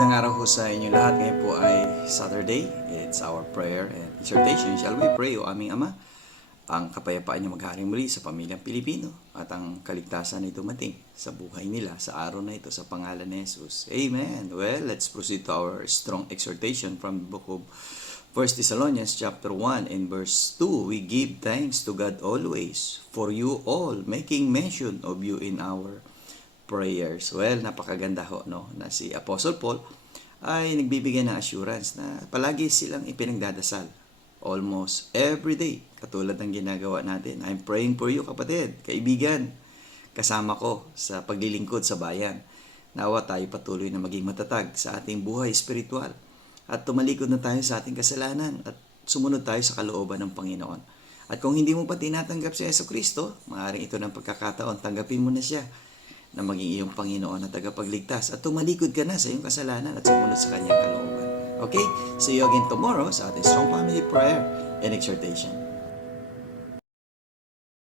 Magandang araw po sa inyo lahat. Ngayon po ay Saturday. It's our prayer and exhortation. Shall we pray, O aming Ama? Ang kapayapaan niyo magharing muli sa pamilyang Pilipino at ang kaligtasan ay dumating sa buhay nila sa araw na ito sa pangalan ni Jesus. Amen. Well, let's proceed to our strong exhortation from the book of 1 Thessalonians chapter 1 and verse 2. We give thanks to God always for you all, making mention of you in our prayers. Well, napakaganda ho, no, na si Apostle Paul ay nagbibigay ng assurance na palagi silang ipinagdadasal almost every day, katulad ng ginagawa natin. I'm praying for you, kapatid, kaibigan, kasama ko sa paglilingkod sa bayan. Nawa tayo patuloy na maging matatag sa ating buhay espiritual at tumalikod na tayo sa ating kasalanan at sumunod tayo sa kalooban ng Panginoon. At kung hindi mo pa tinatanggap si Jesucristo, maaaring ito ng pagkakataon, tanggapin mo na siya na maging iyong Panginoon at tagapagligtas at tumalikod ka na sa iyong kasalanan at sumunod sa kanyang kalooban. Okay? See you again tomorrow sa ating Strong Family Prayer and Exhortation.